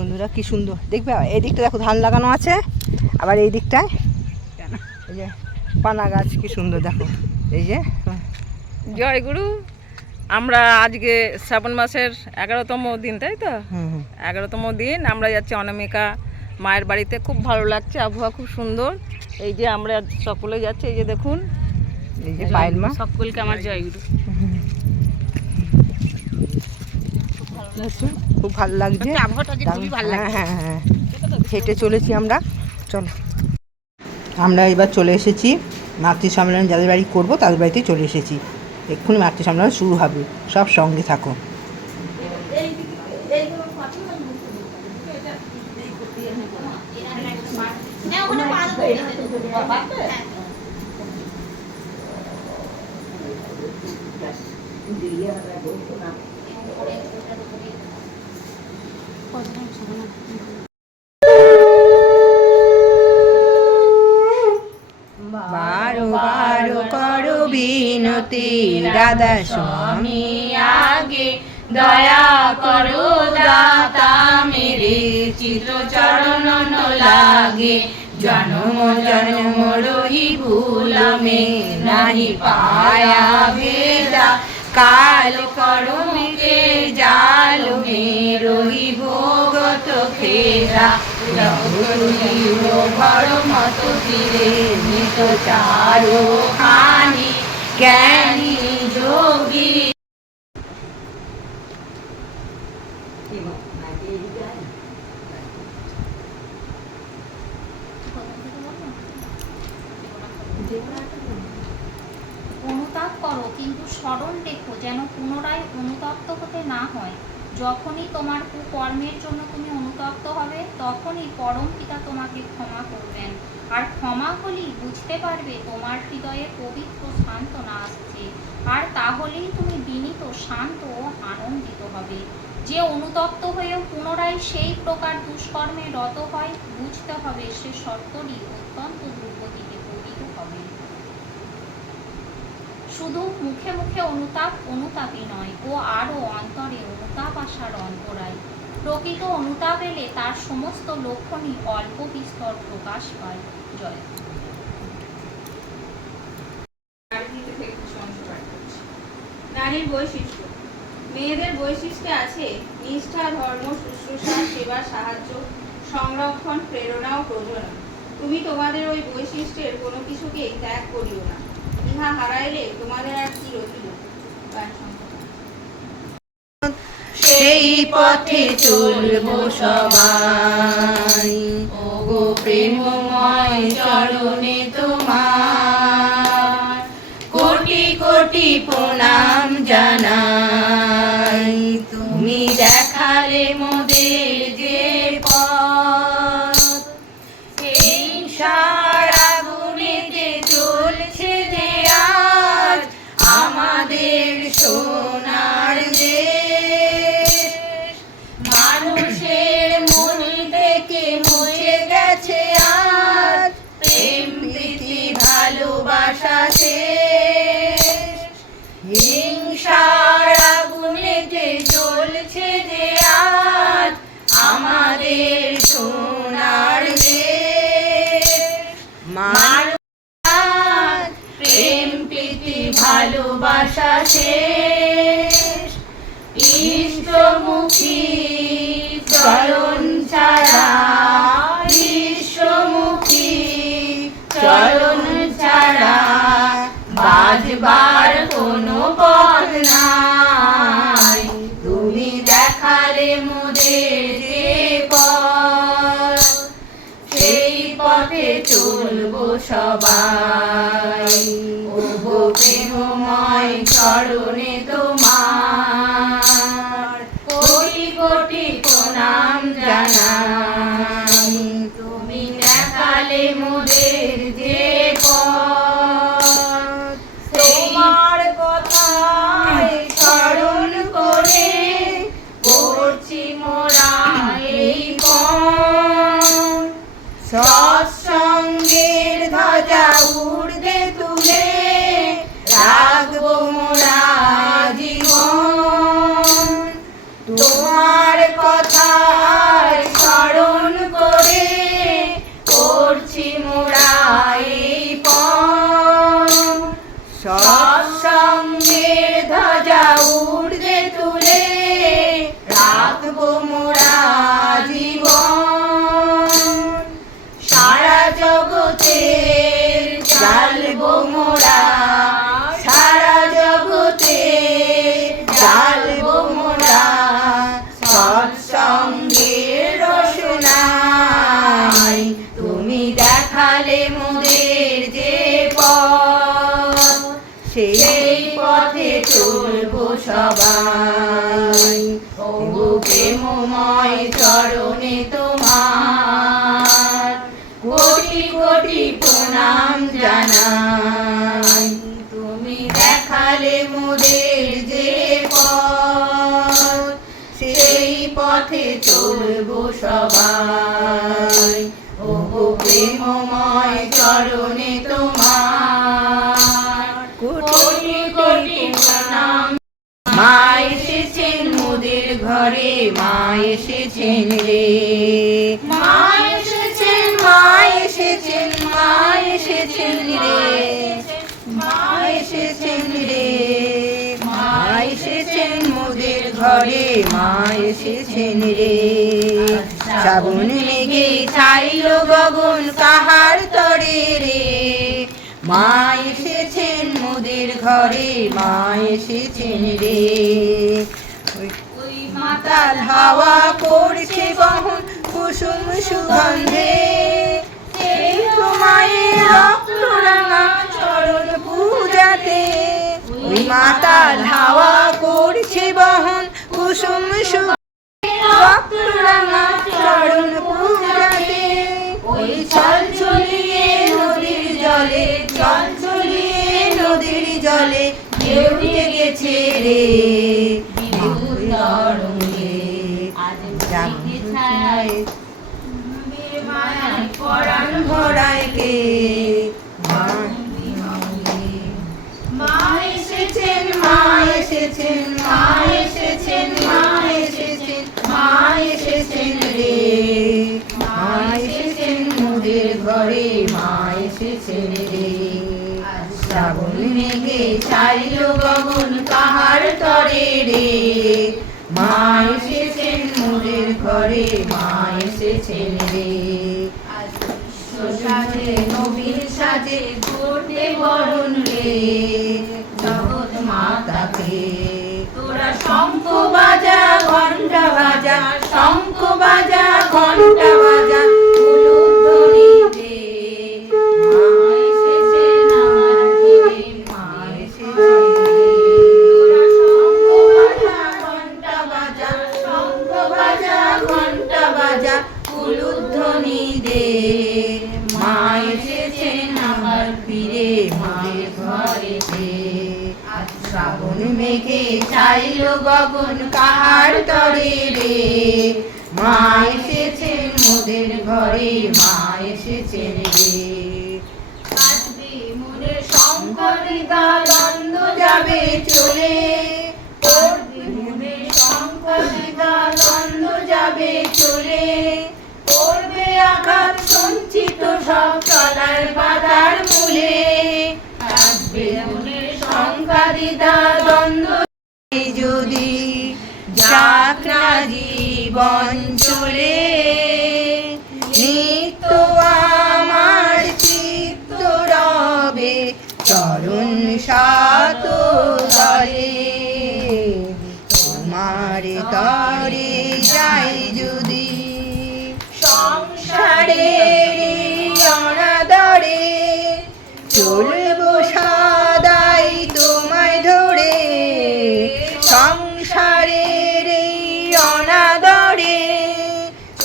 বন্ধুরা কি সুন্দর দেখবে, এই দিকটা দেখো ধান লাগানো আছে, আবার এই দিকটায় এই যে পানা গাছ কি সুন্দর দেখো। এই যে জয় গুরু। আমরা আজকে শ্রাবণ মাসের 11তম দিন, তাই তো? 11তম দিন আমরা যাচ্ছি অনামিকা মায়ের বাড়িতে। খুব ভালো লাগছে, আবহাওয়া খুব সুন্দর। এই যে আমরা সকলে যাচ্ছি, এই যে দেখুন, এই যে পায়েল মা, সকলকে আমার জয় গুরু। খুব ভালো লাগছে, আবহাওয়াটা খুবই ভালো লাগছে। হ্যাঁ হ্যাঁ হ্যাঁ, হেঁটে চলেছি আমরা। চলো, আমরা এবার চলে এসেছি মাতৃ সম্মেলন যাদের বাড়ি করবো তাদের বাড়িতে চলে এসেছি। এক্ষুনি মাতৃ সম্মেলন শুরু হবে, সব সঙ্গে থাকো। বারো বারো করো বিনতি রাধা স্বামী আগে দয়া করো দাতা মেরে চিত্র চরণ লাগে জন্ম জন্ম রহি ভুলমে নাহি পায়া ভেদা কাল করমে জাল মে রহি ভোগত খেরা ঘর মত তীরে নিত চারো খানি জ্ঞানী যোগী। অনুতাপ করো কিন্তু স্মরণ রেখো যেন পুনরায় অনুতপ্ত হতে না হয়। যখনই তোমার কুকর্মের জন্য তুমি অনুতপ্ত হবে তখনই পরম পিতা তোমাকে ক্ষমা করবেন, আর ক্ষমা হলেই বুঝতে পারবে তোমার হৃদয়ে পবিত্র সান্ত্বনা আসছে, আর তাহলেই তুমি বিনীত শান্ত ও আনন্দিত হবে। যে অনুতপ্ত হয়েও পুনরায় সেই প্রকার দুষ্কর্মে রত হয়, বুঝতে হবে সে সত্যরই অত্যন্ত দুর্গতিতে পতিত হবে। শুধু মুখে মুখে অনুতাপই নয়, ও আরও অন্তরে অনুতাপ আসার অন্তরায়। প্রকৃত অনুতাপ এলে তার সমস্ত লক্ষণই অল্প বিস্তর প্রকাশ পায়। জয়। নারীর বৈশিষ্ট্য। মেয়েদের বৈশিষ্ট্যে আছে নিষ্ঠা, ধর্ম, শুশ্রূষা, সেবা, সাহায্য, সংরক্ষণ, প্রেরণা ও প্রজনন। তুমি তোমাদের ওই বৈশিষ্ট্যের কোনো কিছুকেই ত্যাগ করিও না, ইহা হারাইলে তোমাদের আর কি রহিল। সেই পথে চলবো সবাই, ওগো প্রেমময় চরণে তোমার কোটি কোটি প্রণাম জানাই। তুমি দেখালে মোদের যে পথ, হিংসার আগুনেতে চলছে যে আজ আমাদের সোনার দেশ। মানুষের মন থেকে মুছে গেছে আজ প্রেম প্রীতি ভালোবাসা শেষ। হিংসার আগুনেতে চলছে যে আজ আমাদের সোনার দেশ। প্রেম প্রীতি ভালোবাসা শেষ। ইষ্টমুখী চরণ ছাড়া, বিশ্বমুখী চরণ ছাড়া বাজবার কোনো পথ নাই। তুমি দেখালে মোদের যে পথ, সেই পথে চলবো সবাই। ওগো প্রেমময় চরণে তোমার কোটি কোটি প্রণাম জানাই। তুমি দেখালে মোদের যে পথ, তোমার কথায় স্মরণ করে করছি মোরা এই পথ। সৎসঙ্গের ধ্বজা উর্ধে তুলে রাখবো মোরা জীবন। তোমার কথায় প্রেমময় চরণে তোমার কোটি কোটি প্রণাম জানাই। তুমি দেখালে মোদের যে পথ, সেই পথে চলবো সবাই। ও প্রেমময় চরণে তোমার কোটি কোটি প্রণাম। মা এসেছেন মোদের ঘরে, মা এসেছেন রে, মা এসেছেন, মা এসেছেন, মা এসেছেন রে, মা এসেছেন রে, মা এসেছেন মোদের ঘরে, মা এসেছেন রে। শ্রাবণ মেঘে ছাইল গগন কাহার তরে রে, মা এসেছেন মোদের ঘরে, মা এসেছেন রে। ওই মাতাল হাওয়া করছে বহন কুসুম সুগন্ধে, সেই মায়ের রক্ত রাঙা চরণ পূজাতে। ওই মাতাল হাওয়া করছে বহন কুসুম সুগন্ধে, রক্ত রাঙা চরণ পূজাতে। ওই চল চলিয়ে নদীর জলে, চল চলিয়ে নদীর জলে ঢেউ উঠে গেছে রে, বিহুর তরঙ্গে আজ জাগে ছায় মায়ায় পরাণ ভরায় কে। মা এসেছেন, মা এসেছেন, মা এসেছেন, মা এসেছেন, মা এসেছেন রে, মা এসেছেন মোদের ঘরে, মা এসেছেন রে। শ্রাবণ মেঘে ছাইল গগন কাহার তরে রে, মা এসেছেন মোদের ঘরে, মা এসেছেন রে। সাজে নবীন সাজে করতে বরণ রে, জগৎ মাতাকে। তোরা শঙ্খ বাজা ঘণ্টা বাজা, শঙ্খ বাজা ঘণ্টা বাজা, উলুধ্বনি দে। মা এসেছেন আমার ঘিরে, মা এসেছেন রে। তোরা শঙ্খ বাজা ঘণ্টা বাজা, শঙ্খ বাজা ঘণ্টা বাজা, উলুধ্বনি দে। মা এসেছেন আমার ফিরে মায়ের ঘরেতে। শ্রাবণ মেঘে ছাইল গগন কাহার তরে রে, মা এসেছেন মোদের ঘরে, মা এসেছেন রে। কাঁদবে মনে শঙ্করিতা দ্বন্দ্ব যাবে চলে, পড়বে মনে শঙ্করিতা দ্বন্দ্ব যাবে চলে। পড়বে আঘাত সঞ্চিত সব চলার বাধার মূলে, কাঁদবে মনে শঙ্কা দ্বিধা দ্বন্দ্ব যদি যাক না জীবন চলে। নিত্য আমার চিত্ত রবে চরণ সাত দলে, তোমার তরে যাই যদি সংসারের অনাদরে। চলবো সদাই তোমায় ধরে, সংসারের অনাদরে।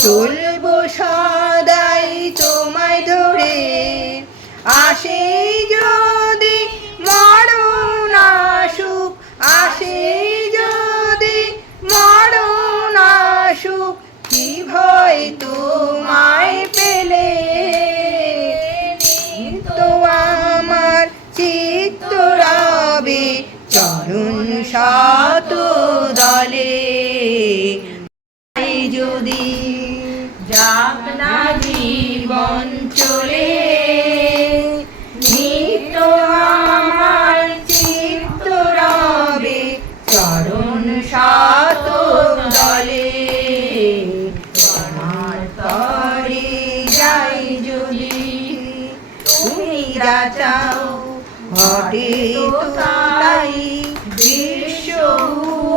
চলবো সদাই তোমায় ধরে, আসে যদি মরণ আসুক, আসে যদি মরণ আসুক, কি ভয় তোমায় পেলে। নিত্য আমার চিত্ত রবে চরণ শত দলে, যদি যাক না জীবন চলে। নিত্য আমার চিত্ত রবে চরণ শত দলে, তোমার তরে যাই যদি। তুমি যা চাও ঘটে তো তাই বিশ্বভুবনে,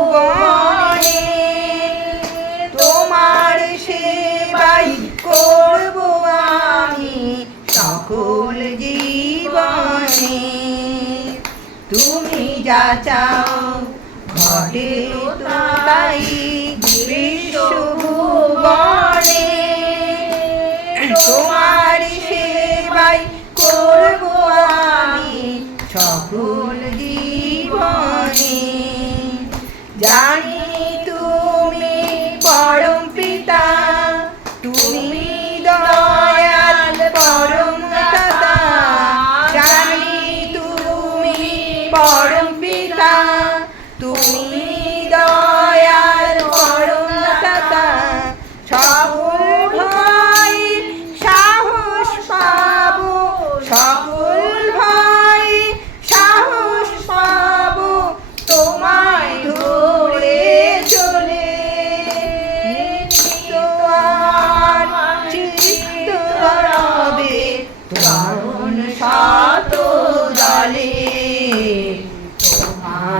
তোমার সেবাই করব আমি সকল জীবনে। তুমি যা চাও ঘটে তো তাই বিশ্ব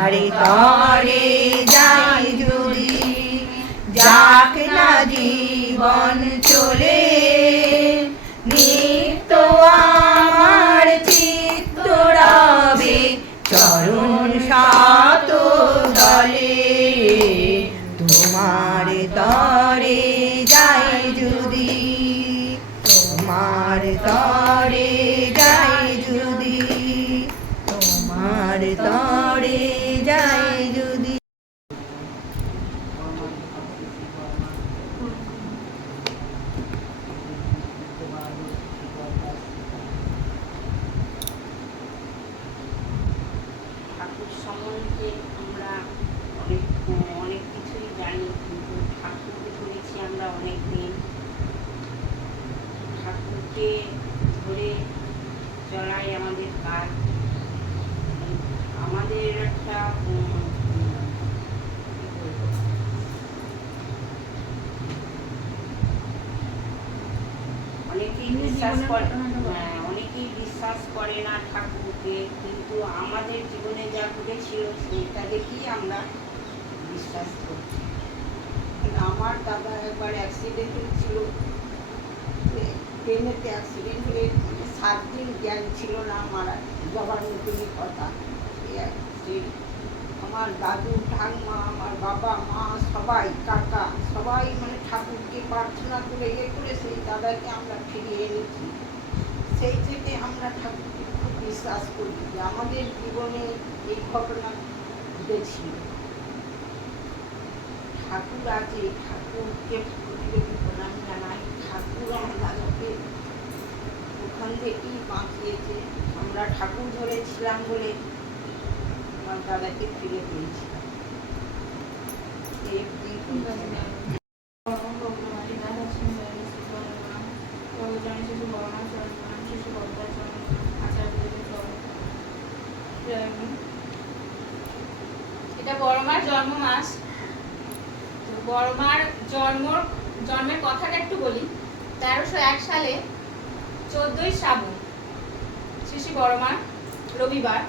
তোমারে তরে যাই যদি, যাক না জীবন চলে, নিত্য আমার চিত্ত রবে চরণ সাত দলে। তোমার তরে যাই যদি, তোমার তরে যাই যদি, তোমার তরে যাই যদি। ঠাকুর সম্বন্ধে আমরা অনেক অনেক কিছুই জানি, কিন্তু ঠাকুরকে ধরেছি আমরা অনেক দিন। ঠাকুরকে ধরে চলাই আমাদের কাজ। আমাদের একটা অনেকেই বিশ্বাস করে, অনেকেই বিশ্বাস করে না ঠাকুরকে, কিন্তু আমাদের জীবনে যা ঘটেছিল সেটা দেখেই আমরা বিশ্বাস করছি। আমার দাদা একবার অ্যাক্সিডেন্ট হয়েছিল, ট্রেনেতে অ্যাক্সিডেন্ট হয়ে 7 দিন জ্ঞান ছিল না, মারা যাবার মতনই কথা। আমার দাদু ঠাকুমা, আমার বাবা মা সবাই, কাকা সবাই মানে ঠাকুরকে প্রার্থনা করে করে সেই দাদাকে আমরা ফিরিয়ে এনেছি। সেই থেকে আমরা ঠাকুরকে খুব বিশ্বাস করি যে আমাদের জীবনে এই ঘটনা ঘটেছিল। ঠাকুর আছে, ঠাকুরকে প্রণাম জানাই। ঠাকুর আমার দাদাকে ওখান থেকেই বাঁচিয়েছে। আমরা ঠাকুর ধরেছিলাম বলে আমার দাদাকে ফিরে পেয়েছিলাম। এটা বড় মার জন্ম মাস। বড় মার জন্মের কথাটা একটু বলি। 1301 সালে 14ই শ্রাবণ শ্রী বড় মা রবিবার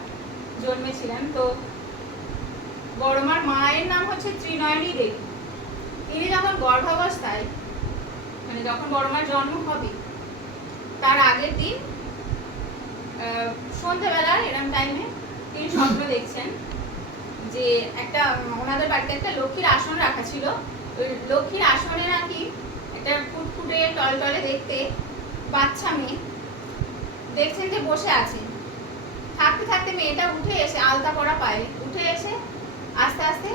জন্মেছিলেন। তো বড় মার মায়ের নাম হচ্ছে ত্রিনয়নী দেবী। তিনি যখন গর্ভাবস্থায়, মানে যখন বড় মার জন্ম হবে তার আগের দিন সন্ধ্যেবেলা এরম টাইমে তিনি স্বপ্ন দেখছেন যে একটা ওনাদের বাড়িতে একটা লক্ষ্মীর আসন রাখা ছিল। ওই লক্ষ্মীর আসনে নাকি একটা ফুটফুটে টলটলে দেখতে বাচ্চা মেয়ে দেখছেন যে বসে আছে। থাকতে থাকতে মেয়েটা উঠে এসে, আলতা পরা পায়ে উঠে এসে আস্তে আস্তে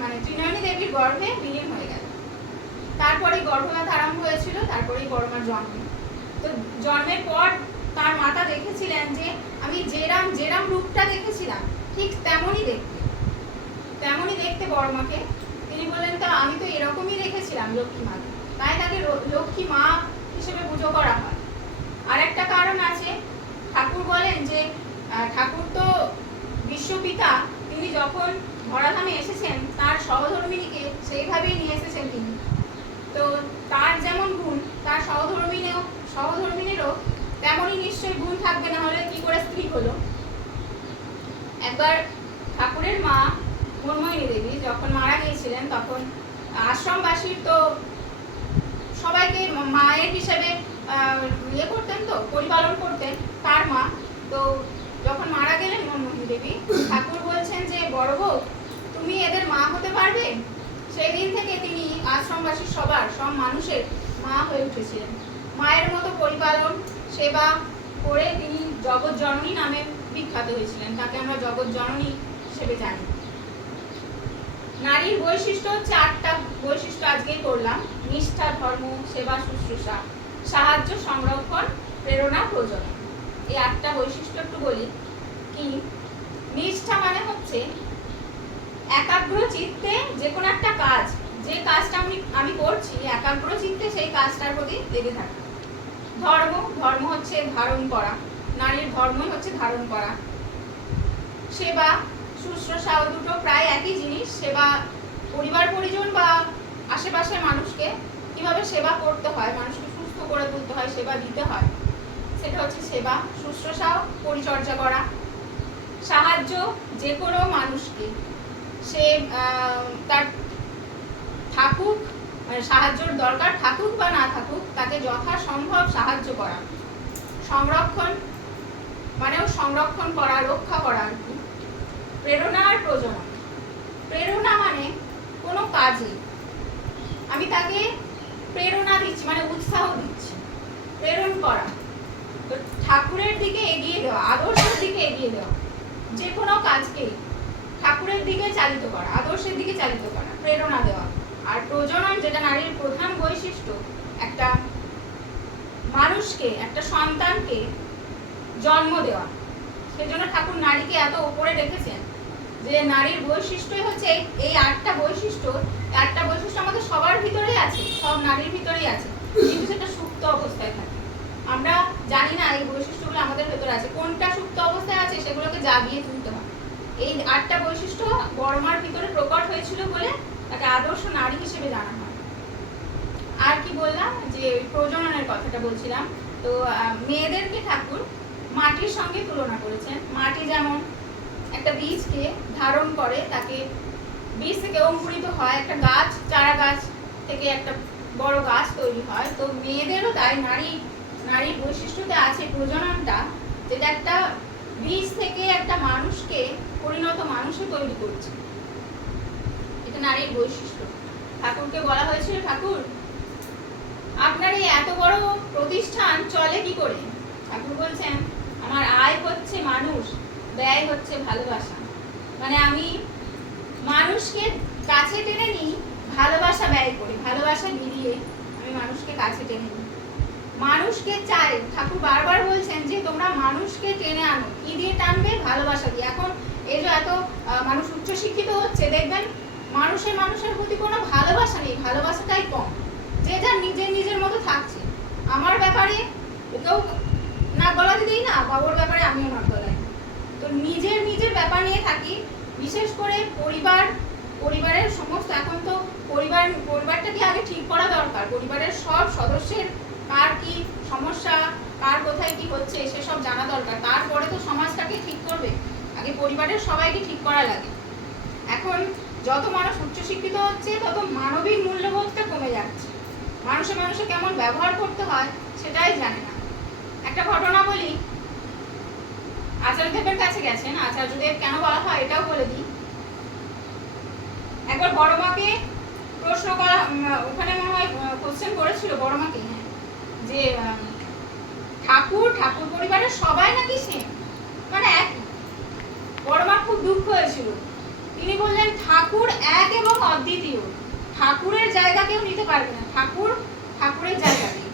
মানে ত্রিনয়নী দেবীর গর্ভে বিলীন হয়ে গেল। তারপরেই গর্ভপাত আরম্ভ হয়েছিল, তারপরেই বড় মার জন্ম। তো জন্মের পর তার মাতা দেখেছিলেন যে আমি যেরাম রূপটা দেখেছিলাম ঠিক তেমনই দেখতে বড় মাকে। তিনি বললেন তো আমি তো এরকমই দেখেছিলাম লক্ষ্মী মাকে, তাই তাকে লক্ষ্মী মা হিসেবে পুজো করা হয়। আর একটা কারণ আছে, ঠাকুর বলেন যে ঠাকুর তো বিশ্বপিতা, তিনি যখন ধরাধামে এসেছেন তার সহধর্মিণীকে সেইভাবেই নিয়ে এসেছেন তিনি। তো তার যেমন গুণ তার সহধর্মিণীরও তেমনই নিশ্চয়ই গুণ থাকবে, না হলে কি করে স্ত্রী হলো। একবার ঠাকুরের মা মনমোহিনী দেবী যখন মারা গিয়েছিলেন তখন আশ্রমবাসীর তো সবাইকে মায়ের হিসেবে ইয়ে করতেন, তো পরিপালন করতেন তার মা। তো যখন মারা গেলেন মনমোহিনী দেবী, ঠাকুর বলছেন যে বড় বউ তুমি এদের মা হতে পারবে। সেই দিন থেকে তিনি আশ্রমবাসীর সব মানুষের মা হয়ে উঠেছিলেন। মায়ের মতো পরিপালন সেবা করে তিনি জগৎ জননী নামে বিখ্যাত হয়েছিলেন। তাকে আমরা জগৎ জননী হিসেবে জানি। নারীর বৈশিষ্ট্য হচ্ছে 8টা বৈশিষ্ট্য আজকেই করলাম: নিষ্ঠা, ধর্ম, সেবা, শুশ্রূষা, সাহায্য, সংরক্ষণ, প্রেরণা, প্রজনন। এই 8টা বৈশিষ্ট্য একটু বলি। কি নিষ্ঠা মানে হচ্ছে একাগ্র চিত্তে যে কোনো একটা কাজ, যে কাজটা আমি করছি একাগ্র চিত্তে সেই কাজটার প্রতি লেগে থাকা। ধর্ম হচ্ছে ধারণ করা, নারীর ধর্মই হচ্ছে ধারণ করা। সেবা, শুশ্রূষা, দুটো প্রায় একই জিনিস। সেবা পরিবার পরিজন বা আশেপাশের মানুষকে কিভাবে সেবা করতে হয়, মানুষকে সুস্থ করে তুলতে হয়, সেবা দিতে হয়, সেটা হচ্ছে সেবা। শুশ্রূষা পরিচর্যা করা। সাহায্য যে কোনো মানুষকে, সে তার থাকুক সাহায্যর দরকার থাকুক বা না থাকুক, তাকে যথাসম্ভব সাহায্য করা। সংরক্ষণ মানেও সংরক্ষণ করা, রক্ষা করা আর কি। প্রেরণা আর প্রজনন। প্রেরণা মানে কোনো কাজে আমি তাকে প্রেরণা দিচ্ছি, মানে উৎসাহ দিচ্ছি, প্রেরণ করা। তো ঠাকুরের দিকে এগিয়ে দেওয়া, আদর্শের দিকে এগিয়ে দেওয়া, যে কোনো কাজকে ঠাকুরের দিকে চালিত করা, আদর্শের দিকে চালিত করা, প্রেরণা দেওয়া। আর প্রজনন, যেটা নারীর প্রধান বৈশিষ্ট্য, একটা মানুষকে, একটা সন্তানকে জন্ম দেওয়া। সেজন্য ঠাকুর নারীকে এত উপরে রেখেছেন যে নারীর বৈশিষ্ট্যই হচ্ছে এই 8টা বৈশিষ্ট্য। 8টা বৈশিষ্ট্য আমাদের সবার ভিতরেই আছে, সব নারীর ভিতরেই আছে, কিন্তু সেটা সুপ্ত অবস্থায় থাকে। আমরা জানি না এই বৈশিষ্ট্যগুলো আমাদের ভেতরে আছে, কোনটা সুপ্ত অবস্থায় আছে সেগুলোকে জাগিয়ে তুলতে হয়। এই 8টা বৈশিষ্ট্য বড়মার ভিতরে প্রকট হয়েছিল বলে তাকে আদর্শ নারী হিসেবে জানা হয়। আর কি বললাম, যে প্রজননের কথাটা বলছিলাম। তো মেয়েদেরকে ঠাকুর মাটির সঙ্গে তুলনা করেছেন। মাটি যেমন একটা বীজকে ধারণ করে, তাকে বীজ থেকে অঙ্কুরিত হয়, একটা গাছ, চারা গাছ থেকে একটা বড় গাছ তৈরি হয়। তো মেয়েদেরও তাই নারীর বৈশিষ্ট্যতে আছে প্রজননটা, যেটা একটা বীজ থেকে একটা মানুষকে পরিণত মানুষে তৈরি করছে। এটা নারীর বৈশিষ্ট্য। ঠাকুরকে বলা হয়েছিল, ঠাকুর আপনার এই এত বড় প্রতিষ্ঠান চলে কি করে? ঠাকুর বলছেন, আমার আয় হচ্ছে মানুষ, ব্যয় হচ্ছে ভালোবাসা। মানে আমি মানুষকে কাছে টেনে নিই, ভালোবাসা ব্যয় করি, ভালোবাসা মিলিয়ে আমি মানুষকে কাছে টেনে নিই, মানুষকে চাই। ঠাকুর বারবার বলছেন যে তোমরা মানুষকে টেনে আনো। কি দিয়ে টানবে? ভালোবাসা দিয়ে। এখন এই যে এত মানুষ উচ্চশিক্ষিত হচ্ছে, দেখবেন মানুষের প্রতি কোনো ভালোবাসা নেই, ভালোবাসাটাই কম। যে যার নিজের মতো থাকছে। আমার ব্যাপারে ওকেও নাক গলাতে দিই না, বাবুর ব্যাপারে আমিও নাক গলাই। তো নিজের ব্যাপার নিয়ে থাকি। বিশেষ করে পরিবারের সমস্ত, এখন তো পরিবারটাকে আগে ঠিক করা দরকার। পরিবারের সব সদস্যের কার কি সমস্যা, কার কোথায় কি হচ্ছে সেসব জানা দরকার। তারপরে তো সমাজটাকে ঠিক করবে। আগে পরিবারের সবাইকে ঠিক করা লাগে। এখন যত মানুষ উচ্চশিক্ষিত হচ্ছে, তত মানবিক মূল্যবোধটা কমে যাচ্ছে। মানুষে কেমন ব্যবহার করতে হয় সেটাই জানে না। একটা ঘটনা বলি, আচার্যদেবের কাছে গেছেন। আচার্যদেব কেন বলা হয় এটাও বলে দিই। একবার বড়মাকে প্রশ্ন করা, ওখানে মনে হয় কোশ্চেন করেছিল বড়মাকে, হ্যাঁ, যে ঠাকুর পরিবারের সবাই নাকি সেম, মানে এক। বড়মার খুব দুঃখ হয়েছিল। তিনি বললেন, ঠাকুর এক এবং অদ্বিতীয়, ঠাকুরের জায়গা কেউ নিতে পারবে না। ঠাকুরের জায়গা নেই।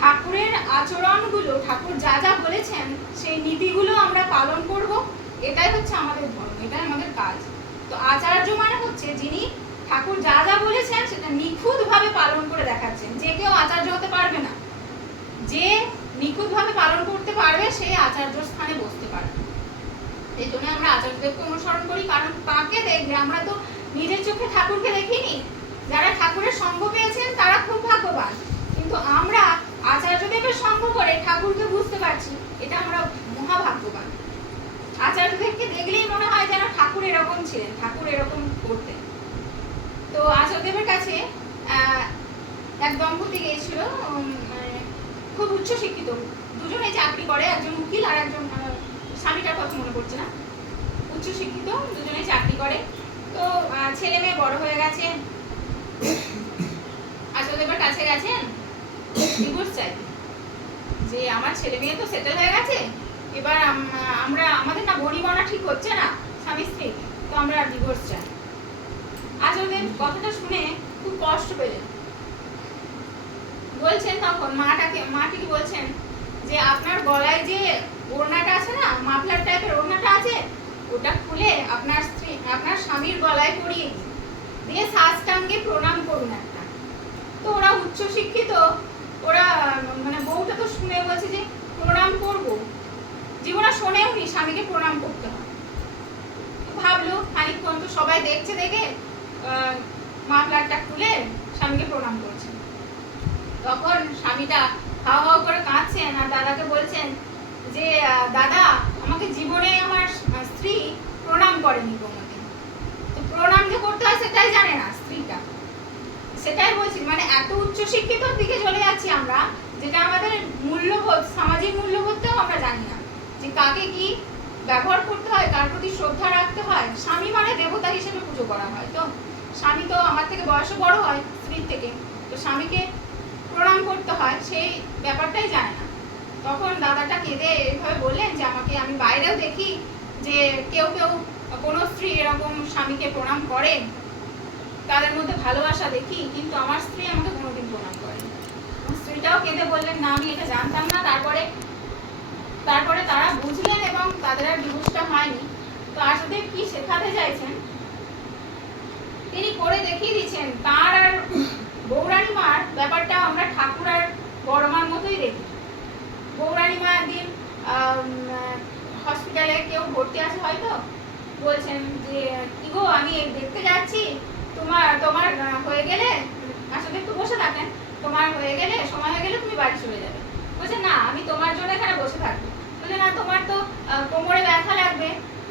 ঠাকুরের আচরণগুলো, ঠাকুর যা যা বলেছেন সেই নীতিগুলো আমরা পালন করব, এটাই হচ্ছে আমাদের ধর্ম, এটাই আমাদের কাজ। তো আচার্য মানে হচ্ছে যিনি ঠাকুর যা যা বলেছেন সেটা নিখুঁতভাবে পালন করে দেখাচ্ছেন। যে কেউ আচার্য হতে পারবে না, যে নিখুঁতভাবে পালন করতে পারবে সে আচার্য স্থানে বসতে পারবে। এই জন্য আমরা আচার্যদেবকে অনুসরণ করি, কারণ তাকে দেখবে। আমরা তো নিজের চোখে ঠাকুরকে দেখিনি। যারা ঠাকুরের সঙ্গ পেয়েছেন তারা খুব ভাগ্যবান, কিন্তু আমরা আচার্যদেবের সঙ্গ করে ঠাকুরকে বুঝতে পারছি, এটা আমরা মহাভাগ্যবান। আচার্যদেবকে দেখলেই মনে হয় যেন ঠাকুর এরকম ছিলেন, ঠাকুর এরকম করতেন। তো আচার্যদেবের কাছে এক দম্পতি গিয়েছিল, খুব উচ্চশিক্ষিত, দুজনেই চাকরি করে, একজন উকিল আর একজন, স্বামীটার কথা মনে পড়ছে না, উচ্চশিক্ষিত, দুজনেই চাকরি করে। তো ছেলে মেয়ে বড় হয়ে গেছে। আচার্যদেবের কাছে গেছেন ডিভোর্স চাই, যে আমার ছেলে মেয়ে তো সেটেল হয়ে গেছে, এবার আমাদের না বনিবনা ঠিক হচ্ছে না স্বামী স্ত্রী, তো আমরা ডিভোর্স চাই। আচার্যদেব কথাটা শুনে খুব কষ্ট পেলেন। বলছেন তখন মাটিকে বলছেন যে আপনার গলায় যে ওড়নাটা আছে না, মাফলার টাইপের ওড়নাটা আছে, ওটা খুলে আপনার স্বামীর গলায় পরিয়ে দিয়ে সাষ্টাঙ্গে প্রণাম করুন একটা। তো ওরা উচ্চশিক্ষিত, ওরা মানে বউটা তো শুনে বলছে যে প্রণাম করব, জীবনে শোনেও নি স্বামীকে প্রণাম করতে হয়। ভাবলো খানিকক্ষণ, তো সবাই দেখছে, দেখে মাফলারটা খুলে স্বামীকে প্রণাম করছে। তখন স্বামীটা হাও হাও করে কাঁদছেন আর দাদাকে বলছেন যে দাদা, আমাকে জীবনে আমার স্ত্রী প্রণাম করেনি কোনোদিন। তো প্রণাম যে করতে হয় সেটাই জানে না স্ত্রীটা। সেটাই বলছি, মানে এত উচ্চশিক্ষিতর দিকে চলে যাচ্ছি আমরা, যেটা আমাদের মূল্যবোধ, সামাজিক মূল্যবোধটাও আমরা জানি না, যে কাকে কি ব্যবহার করতে হয়, কার প্রতি শ্রদ্ধা রাখতে হয়। স্বামী মানে দেবতা হিসেবে পুজো করা হয়, তো স্বামী তো আমার থেকে বয়সে বড় হয় স্ত্রীর থেকে, তো স্বামীকে প্রণাম করতে হয়, সেই ব্যাপারটাই জানে না। তখন দাদাটা কেঁদে এইভাবে বললেন যে আমাকে, আমি বাইরেও দেখি যে কেউ কেউ কোনো স্ত্রী এরকম স্বামীকে প্রণাম করে, তাদের মধ্যে ভালোবাসা দেখি, কিন্তু আমার স্ত্রী আমাকে কোনোদিন প্রণাম করেনি। স্ত্রীটাও কেঁদে বললেন না আমি এটা জানতাম না। তারপরে তারা বুঝলেন এবং তাদের আর ডিভোর্সটা হয়নি। তো আসলে কি শেখাতে চাইছেন তিনি করে দেখিয়ে দিচ্ছেন। তার আর বৌরানী মার ব্যাপারটা আমরা ঠাকুর আর বড় মার মতোই দেখি। বৌরানী মা একদিন হসপিটালে কেউ ভর্তি আছে হয়তো, বলছেন যে কি গো আমি দেখতে যাচ্ছি, তোমার হয়ে গেলে আসলে একটু বসে থাকেন, তোমার হয়ে গেলে সময় হয়ে গেলে তুমি বাড়ি চলে যাবে। বলছে না আমি তোমার জন্য এখানে বসে থাকবো। বলছে না তোমার তো কোমরে ব্যথা লাগবে,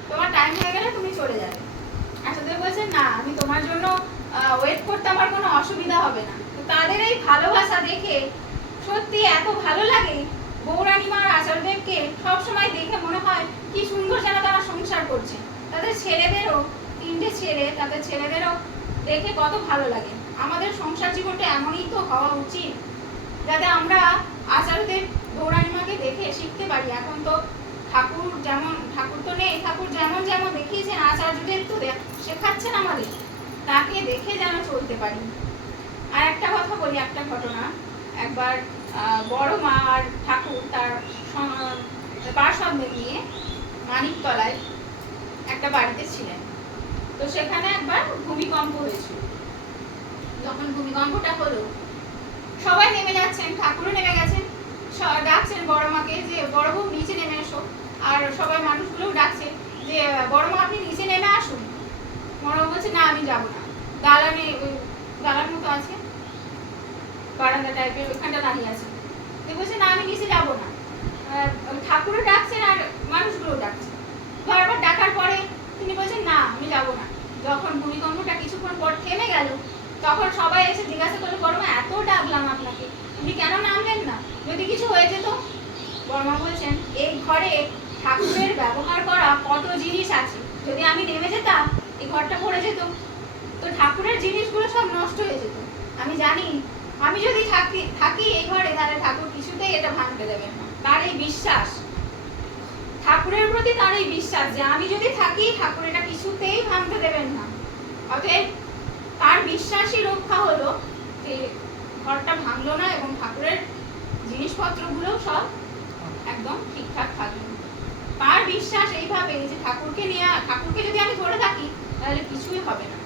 তোমার টাইম হয়ে গেলে তুমি চলে যাবে। আসলে বলছে না আমি তোমার জন্য ওয়েট করতে আমার কোনো অসুবিধা হবে না। তো তাদের এই ভালোবাসা দেখে সত্যি এত ভালো লাগে। বৌরানী মার আচার্যদেবকে সবসময় দেখে মনে হয় কি সুন্দর যেন তারা সংসার করছে। তাদের ছেলেদেরও, 3টে ছেলে, তাদের ছেলেদেরও দেখে কত ভালো লাগে। আমাদের সংসার জীবনটা এমনই তো হওয়া উচিত, যাতে আমরা আচার্যদেব বৌরানী মাকে দেখে শিখতে পারি। এখন তো ঠাকুর তো নেই, ঠাকুর যেমন যেমন দেখিয়েছেন আচার্যদেব তো শেখাচ্ছেন আমাদের, তাকে দেখে যেন চলতে পারি। আর একটা কথা বলি, একটা ঘটনা। একবার বড় মা আর ঠাকুর তার পার্শ্বদের নিয়ে মানিকতলায় একটা বাড়িতে ছিলেন। তো সেখানে একবার ভূমিকম্প হয়েছিল। যখন ভূমিকম্পটা হলো সবাই নেমে যাচ্ছেন, ঠাকুরও নেমে গেছেন, ডাকছেন বড় মাকে যে বড় বউ নিচে নেমে এসো। আর সবাই মানুষগুলোও ডাকছে যে বড় মা আপনি নিচে নেমে আসুন। বড় বউ বলছে না আমি যাবো না, দালান মতো আছে, বারান্দা টাইপের, ওইখানটা দাঁড়িয়ে আছে। তো বলছে না আমি নিচে যাবো না। ঠাকুরও ডাকছেন আর মানুষগুলো ডাকছে, বারবার ডাকার পরে তিনি বলছেন না আমি যাবো না। যখন ভূমিকম্পটা কিছুক্ষণ পর থেমে গেল, তখন সবাই এসে জিজ্ঞাসা করলো বড়মা এত ডাকলাম আপনাকে, আপনি কেন নামলেন না, যদি কিছু হয়ে যেত? বড়মা বলছেন এই ঘরে ঠাকুরের ব্যবহার করা কত জিনিস আছে, যদি আমি নেমে যেতাম এই ঘরটা পড়ে যেত, তো ঠাকুরের জিনিসগুলো সব নষ্ট হয়ে যেত। আমি জানি আমি যদি থাকি এই ঘরে, তাহলে ঠাকুর কিছুতেই এটা ভাঙতে দেবেন না। তার এই বিশ্বাস, ঠাকুরের প্রতি তার এই বিশ্বাস যে আমি যদি থাকি ঠাকুর এটা কিছুতেই ভাঙতে দেবেন না। অতএব তার বিশ্বাসই রক্ষা হলো যে ঘরটা ভাঙলো না এবং ঠাকুরের জিনিসপত্রগুলো সব একদম ঠিকঠাক থাকলো। তার বিশ্বাস এইভাবে যে ঠাকুরকে যদি আমি ধরে থাকি তাহলে কিছুই হবে না।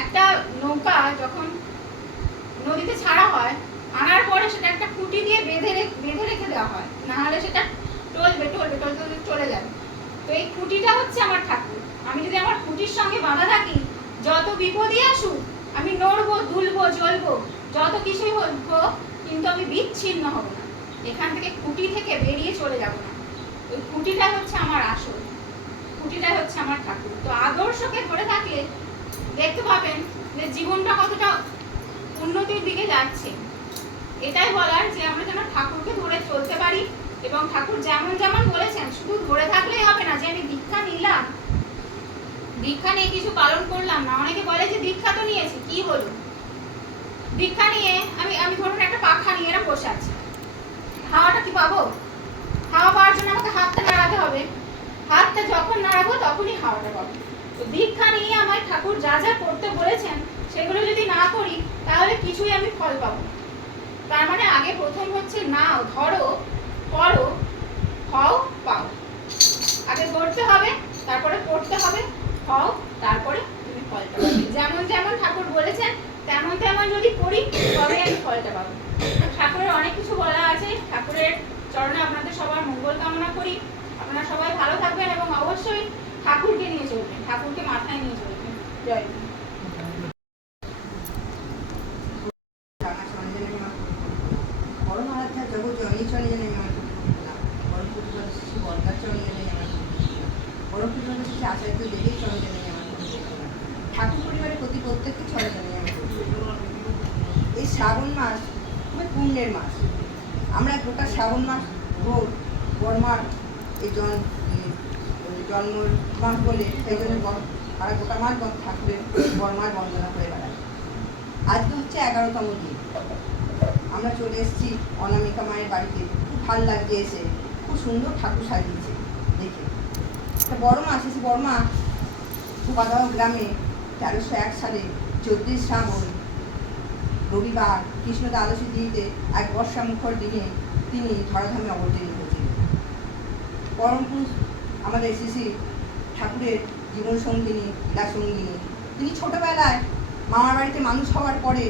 একটা নৌকা যখন নদীতে ছাড়া হয়, আনার পরে সেটা একটা খুঁটি দিয়ে বেঁধে রেখে দেওয়া হয়, না হলে সেটা টলবে চলে যাবে। তো এই খুঁটিটা হচ্ছে আমার ঠাকুর। আমি যদি আমার খুঁটির সঙ্গে বাঁধা থাকি, যত বিপদই আসুক আমি নড়বো, দুলবো, জ্বলবো, যত কিছুই হোক, কিন্তু আমি বিচ্ছিন্ন হব না, এখান থেকে খুঁটি থেকে বেরিয়ে চলে যাব না। ওই খুঁটিটা হচ্ছে আমার আসল, খুঁটিটা হচ্ছে আমার ঠাকুর। তো আদর্শকে ধরে থাকলে দেখতে পাবেন যে জীবনটা কতটা উন্নতির দিকে যাচ্ছে। এটাই বলার যে আমরা যেন ঠাকুরকে ধরে চলতে পারি এবং ঠাকুর যেমন যেমন বলেছেন শুধু ধরে থাকলেই হবে না যে আমি দীক্ষা নিলাম, দীক্ষা নিয়ে কিছু পালন করলাম না। অনেকে বলে যে দীক্ষা তো নিয়েছি, কি হলো? দীক্ষা নিয়ে আমি ধরুন একটা পাখা নিয়ে এরা বসে আছি, হাওয়াটা কি পাবো? হাওয়া পাওয়ার জন্য আমাকে হাতটা নাড়াতে হবে, হাতটা যখন নাড়াবো তখনই হাওয়াটা পাবো। তো দীক্ষা নিয়ে আমার ঠাকুর যা যা করতে বলেছেন সেগুলো যদি না করি তাহলে কিছুই আমি ফল পাবো না। তার মানে আগে প্রথম হচ্ছে নাও, ধরো, করো, হও, পাও। আগে করতে হবে, তারপরে করতে হবে, হও, তারপরে তুমি ফলটা পাবে। যেমন যেমন ঠাকুর বলেছেন তেমন তেমন যদি করি তবে আমি ফলটা পাবো। ঠাকুরের অনেক কিছু বলা আছে। ঠাকুরের চরণে আপনাদের সবার মঙ্গল কামনা করি। আপনারা সবাই ভালো থাকবেন এবং অবশ্যই ঠাকুরকে নিয়ে চলবেন, ঠাকুরকে মাথায় নিয়ে চলবেন। জয় গুরু। পরম শ্রাবণ মাস খুবই পুণ্যের মাস। আমরা গোটা শ্রাবণ মাস ভোর বর্মার এই জন্ম মাস বলে সেই জন্য সারা গোটা মাস ঠাকুরের বর্মার বন্দনা করে বেড়ায়। আজকে হচ্ছে 11তম দিন। আমরা চলে এসেছি অনামিকা মায়ের বাড়িতে। খুব ভালো লাগছে এসে, খুব সুন্দর ঠাকুর সাজিয়েছে দেখে। একটা বড় মা এসেছে। বড় মা ধোপাগাঁও গ্রামে 1301 সালে 14 শ্রাবণ রবিবার কৃষ্ণ দ্বাদশী তিথিতে এক বর্ষা মুখর দিনে তিনি ধরাধামে অবতীর্ণ হয়েছিলেন। পরম পুরুষ আমাদের শ্রী ঠাকুরের জীবন সঙ্গিনী, লীলা সঙ্গিনী। তিনি ছোটবেলায় মামার বাড়িতে মানুষ হওয়ার পরে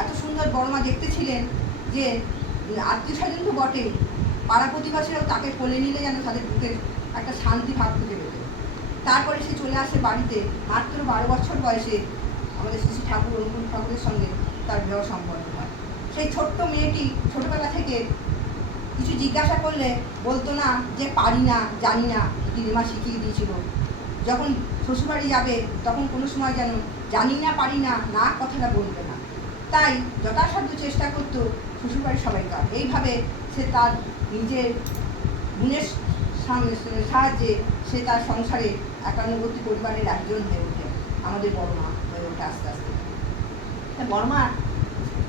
এত সুন্দর বড়মা দেখতে ছিলেন যে আত্মীয় স্বজন তো বটেই, পাড়া প্রতিবাসীরাও তাকে কোলে নিলে যেন তাদের বুকে একটা শান্তি ভাব খুঁজে পেত। তারপরে সে চলে আসে বাড়িতে। মাত্র 12 বছর বয়সে আমাদের শ্রী ঠাকুর অনুকূল ঠাকুরের সঙ্গে তার বিবাহ সম্পন্ন হয়। সেই ছোট্ট মেয়েটি ছোটবেলা থেকে কিছু জিজ্ঞাসা করলে বলতো না যে পারি না, জানি না, দিদিমা শিখিয়ে দিয়েছিল। যখন শ্বশুরবাড়ি যাবে তখন কোনো সময় যেন জানি না, পারি না, না কথাটা বলবে না। তাই যথাসাধ্য চেষ্টা করতো শ্বশুরবাড়ির সবাইকার। এইভাবে সে তার নিজের গুণের সাহায্যে সে তার সংসারে 91 পরিবারের একজন হয়ে ওঠে। আমাদের বড়মা হয়ে ওঠে আস্তে আস্তে। বড়মা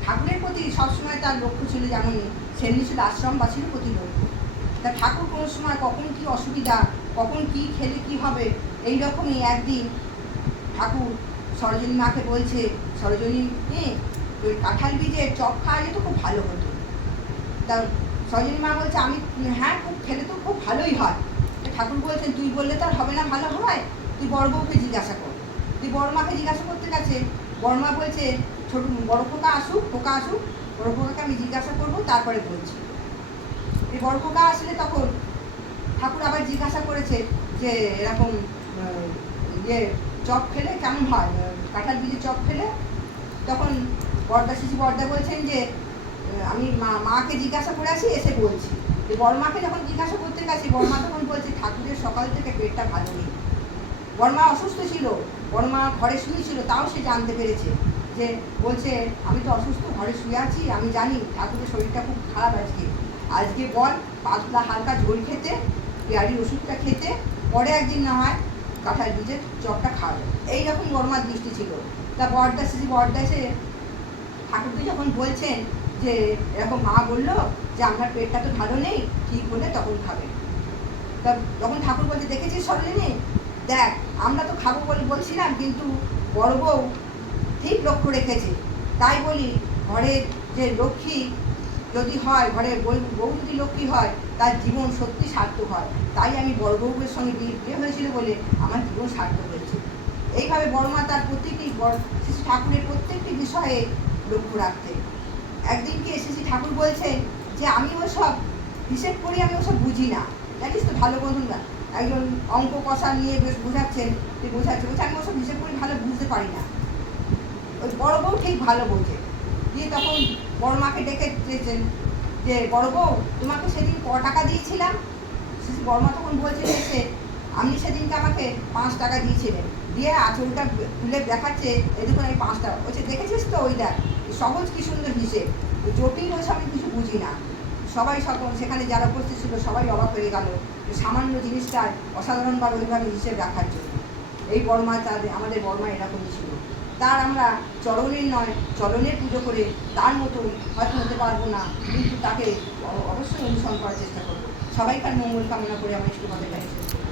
ঠাকুরের প্রতি সবসময় তার লক্ষ্য ছিল, যেমনই সেমনি ছিল আশ্রমবাসীর প্রতি লক্ষ্য। তা ঠাকুর কোনো সময় কখন কী অসুবিধা, কখন কী খেলে কী হবে, এই রকমই একদিন ঠাকুর সরোজিনী মাকে বলছে, সরোজিনী ওই কাঁঠাল বীজের চপ খাওয়া যেত, খুব ভালো হতো। তা সরোজিনী মা বলছে, আমি হ্যাঁ খুব খেলে তো খুব ভালোই হয়। ঠাকুর বলছেন, তুই বললে তো আর হবে না ভালো হয়, তুই বড় বউকে জিজ্ঞাসা কর। তুই বড় মাকে জিজ্ঞাসা করতে গেছে। বড় মা বলছে, ছোট বড় খোকা আসুক, বড় খোকাকে আমি জিজ্ঞাসা করবো, তারপরে বলছি। এই বড় খোকা আসলে তখন ঠাকুর আবার জিজ্ঞাসা করেছে যে এরকম চপ খেলে কেমন হয়, কাঁঠাল বীজের চপ খেলে। তখন বড়দা বলছেন যে আমি মাকে জিজ্ঞাসা করে আসি, এসে বলছি। বড় মাকে যখন জিজ্ঞাসা করতে গেছি, বড় মা তখন বলছে ঠাকুরের সকাল থেকে পেটটা ভালো নেই। বড় মা অসুস্থ ছিল, বড় মা ঘরে শুয়েছিল, তাও সে জানতে পেরেছে যে বলছে আমি তো অসুস্থ, ঘরে শুয়ে আছি, আমি জানি ঠাকুরের শরীরটা খুব খারাপ আজকে বল পাতলা হালকা ঝোল খেতে, পেয়ারির ওষুধটা খেতে, পরে একদিন না হয় কাঁঠাল বীজের চপটা খাওয়াবে। এইরকম বড়মার দৃষ্টি ছিল। তা বড়দা এসে ঠাকুরকে যখন বলছেন যে এরকম মা বললো যে আপনার পেটটা তো ভালো নেই, ঠিক হলে তখন খাবে। তা যখন ঠাকুর বলছে, দেখেছিস সরোজিনী, দেখ আমরা তো খাবো বলে বলছিলাম, কিন্তু বড় বউ ঠিক লক্ষ্য রেখেছে। তাই বলি ঘরের যে লক্ষ্মী যদি হয়, ঘরের বউ যদি লক্ষ্মী হয়, তার জীবন সত্যি সার্থক হয়। তাই আমি বড় বউয়ের সঙ্গে বিয়ে হয়েছিল বলে আমার জীবন সার্থক হয়েছে। এইভাবে বড়মা তার প্রত্যেকটি শ্রী ঠাকুরের প্রত্যেকটি বিষয়ে লক্ষ্য রাখতেন। একদিনকে শ্রী ঠাকুর বলছেন যে আমি ওসব হিসেব করি, আমি ওসব বুঝি না। জানিস তো ভালো বন্ধু না, একজন অঙ্ক কষা নিয়ে বেশ বলছে আমি ওসব হিসেব করি, ভালো বুঝতে পারি না। ওই বড় বউ ঠিক ভালো বোঝে। দিয়ে তখন বড় মাকে ডেকে চেয়েছেন যে বড় বউ, তোমাকে সেদিন ক টাকা দিয়েছিলাম? বড় মা তখন বলছে এসে, আপনি সেদিনকে আমাকে 5 টাকা দিয়েছিলেন। দিয়ে আঁচলটা খুলে দেখাচ্ছে, এই দেখুন আমি 5 টাকা। বলছে দেখেছিস তো, ওই দেখ সহজ কি সুন্দর হিসেব, জটিল ওইসব আমি কিছু বুঝি না। সবাই সেখানে যারা উপস্থিত ছিল সবাই অবাক হয়ে গেল সামান্য জিনিসটার অসাধারণভাবে ওইভাবে হিসেব রাখার জন্য। এই বড়মা আমাদের বড়মা এরকমই ছিল। তার আমরা চরণের নয় চলনের পুজো করে তার মতো হয়তো হতে পারবো না, কিন্তু তাকে অবশ্যই অনুসরণ করার চেষ্টা করবো। সবাইকার মঙ্গল কামনা করে আমার একটু কথা জানিয়ে শেষ করবো।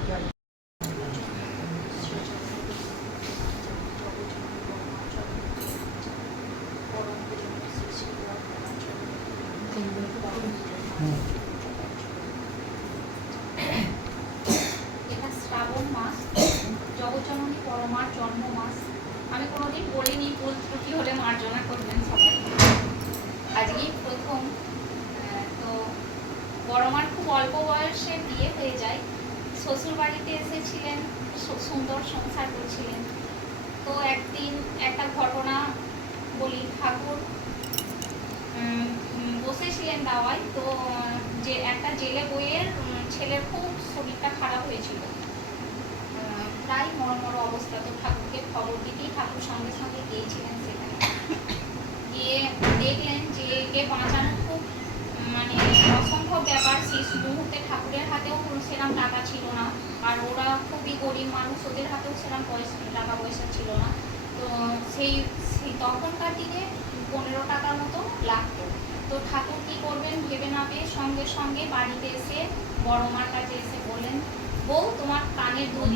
এটা শ্রাবণ মাস, জগজ্জননী পরমার জন্ম মাস। আমি কোনোদিন বলিনি, ভুল ত্রুটি হলে মার্জনা করবেন সবাই। আজকেই প্রথম। তো বড়মার খুব অল্প বয়সে বিয়ে হয়ে যায়। শ্বশুর বাড়িতে এসেছিলেন, সুন্দর সংসার করছিলেন। তো একদিন একটা ঘটনা বলি। ঠাকুর বসেছিলেন দাওয়ায়। তো যে একটা জেলে বইয়ের ছেলের খুব শরীরটা খারাপ হয়েছিল, প্রায় মরমর অবস্থা। তো ঠাকুরকে খবর দিতেই ঠাকুর সঙ্গে সঙ্গে গিয়েছিলেন সেখানে। গিয়ে দেখলেন যে একে বাঁচানো খুব মানে অসম্ভব ব্যাপার। সেই মুহূর্তে ঠাকুরের হাতেও সেরকম টাকা ছিল না, আর ওরা খুবই গরিব মানুষ, ওদের হাতেও সেরকম টাকা পয়সা ছিল না। তো সেই তখনকার দিনে 15 টাকার মতো লাগতো। তো ঠাকুর কী করবেন ভেবে না পেয়ে সঙ্গে সঙ্গে বাড়িতে এসে বড় মার কাছে এসে বললেন, বউ তোমার কানের দুল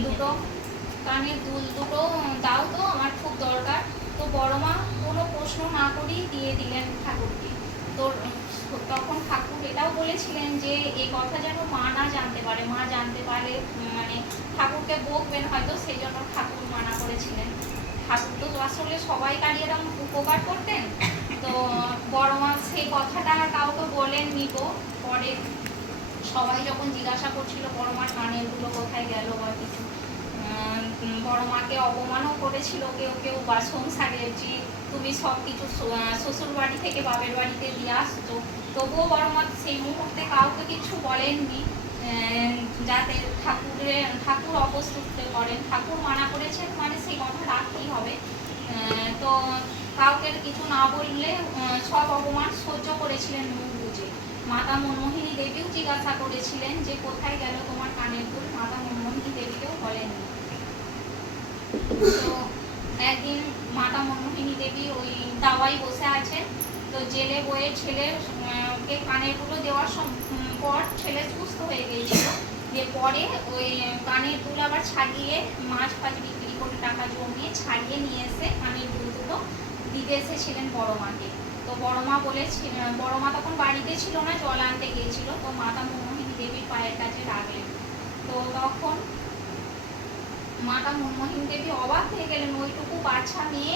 দুটো দাও তো, আমার খুব দরকার। তো বড় মা কোনো প্রশ্ন না করেই দিয়ে দিলেন ঠাকুরকে। তো তখন ঠাকুর এটাও বলেছিলেন যে এই কথা যেন মা না জানতে পারে, মা জানতে পারলে মানে ঠাকুরকে বকবেন হয়তো, সেই জন্য ঠাকুর মানা করেছিলেন। ঠাকুর তো আসলে সবাইকারই এরকম উপকার করতেন। তো বড় মা সেই কথাটা আর কাউকে বলেননি। তো পরে সবাই যখন জিজ্ঞাসা করছিল বড় মার কানেরগুলো কোথায় গেল বা কিছু, বড় মাকে অপমানও করেছিল কেউ কেউ, বা সংসারের যে তুমি সব কিছু শ্বশুর বাড়ি থেকে বাপের বাড়িতে দিয়ে আসছো। তবুও বড় মা সেই মুহূর্তে কাউকে কিছু বলেননি, যাতে ঠাকুর অপ্রস্তুত করেন। ঠাকুর মানা করেছেন মানে সেই কথা রাখতেই হবে। তো কাউকে কিছু না বললে সব অপমান সহ্য করেছিলেন মুখ বুঝে। মাতা মনমোহিনী দেবীও জিজ্ঞাসা করেছিলেন যে কোথায় গেল তোমার কানের দুল, মাতা মনমোহিনী দেবীকেও বলেননি। তো একদিন মাতা মনমোহিনী দেবী ওই দাওয়ায় বসে আছেন। তো জেলে বইয়ের ছেলেকে কানেরগুলো দেওয়ার পর ছেলে সুস্থ হয়ে গিয়েছিল। যে পরে ওই কানের দুল আবার ছাড়িয়ে মাছ ফাছ বিক্রি করে টাকা জমিয়ে ছাড়িয়ে নিয়ে এসে কানের দুলগুলো দিতে এসেছিলেন বড় মাকে। তো বড় মা বড় মা তখন বাড়িতে ছিল না, জল আনতে গিয়েছিল। তো মাতা মনমোহিনী দেবীর পায়ের কাছে রাখলেন। তো তখন মাতা মনমোহিনী দেবী অবাক হয়ে গেলেন, ওইটুকু বাচ্চা মেয়ে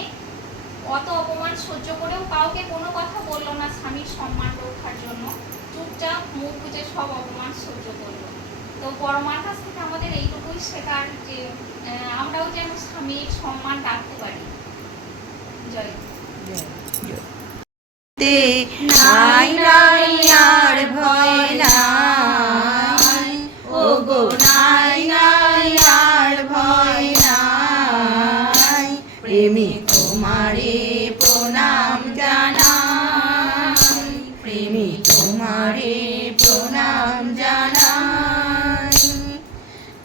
অত অপমান সহ্য করেও কাউকে কোনো কথা বললো না স্বামীর সম্মান রক্ষার জন্য, চুপচাপ মুখ বুজে সব অপমান সহ্য করলো। তো বড় মার কাছ থেকে আমাদের এইটুকুই শেখার যে আমরাও যেন স্বামীর সম্মান রাখতে পারি। জয়। নাই নাই আর ভয় নাই, ও গো নাই নাই আর ভয় নাই, প্রেমী তোমারে প্রণাম জানাই, প্রেমী তোমারে প্রণাম জানাই।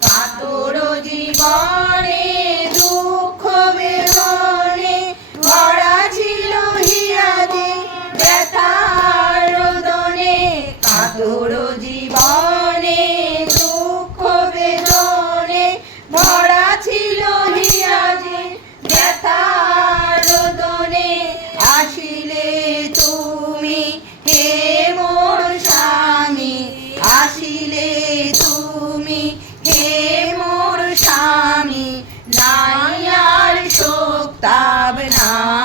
কাতর জীবনে দুঃখ বেদনে ভরা ছিল হিয়াদে ব্যথার রোদনে, কাতর জীবনে দুঃখ বেদনে ভরা ছিল হিয়াদে ব্যথার রোদনে, আসিলে তুমি হে মোর স্বামী, আসিলে তুমি হে মোর স্বামী, নাই আর শোক তাব নাই,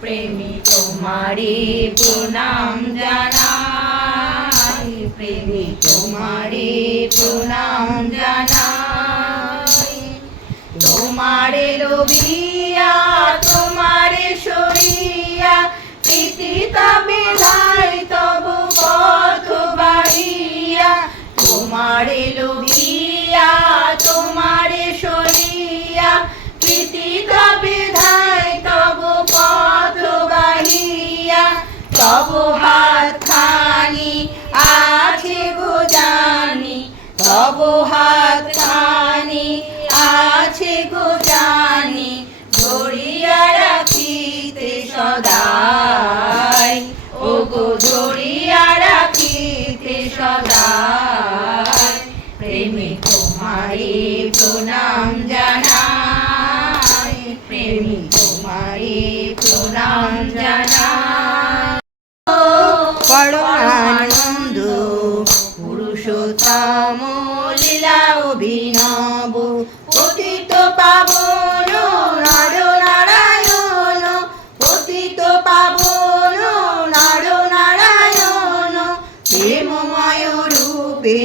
প্রেমী তোমারে প্রণাম জানাই, প্রেমী তোমারে প্রণাম জানাই। তোমারে লোভিয়া তোমারে সরিয়া প্রীতি তবে ধাই তবু পথ বাহিয়া, তোমারে লোভিয়া তোমারে সরিয়া প্রীতি তবে ধাই তবু পথ বাহিয়া, তব হাত খানি আছে গো জানি, তব হাত খানি আছে গো জানি, ধরিয়া রাখিতে সদাই, ও গো ধরিয়া রাখিতে সদাই, প্রেমী তোমারে প্রণাম জানাই, প্রেমী তোমারে প্রণাম জানাই। পরম আনন্দ পুরুষোত্তম লীলা অভিনব, পতিত পাবন নর নারায়ণ, পতিত পাবন নর নারায়ণ, প্রেমময় রূপে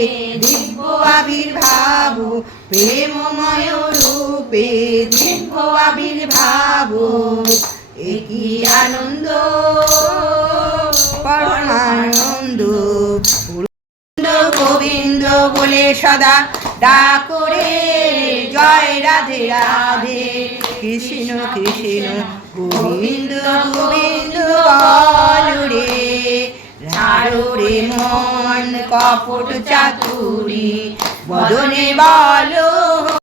দিব্য আবির্ভাব, প্রেমময় রূপে দিব্য আবির্ভাব, একই আনন্দ পরমানন্দ। গোবিন্দ বলে সদা ডাকরে, জয় রাধে রাধে, কৃষ্ণ কৃষ্ণ গোবিন্দ গোবিন্দ বলো রে, ছাড়ো রে মন কপট চাতুরি, বদনে বলো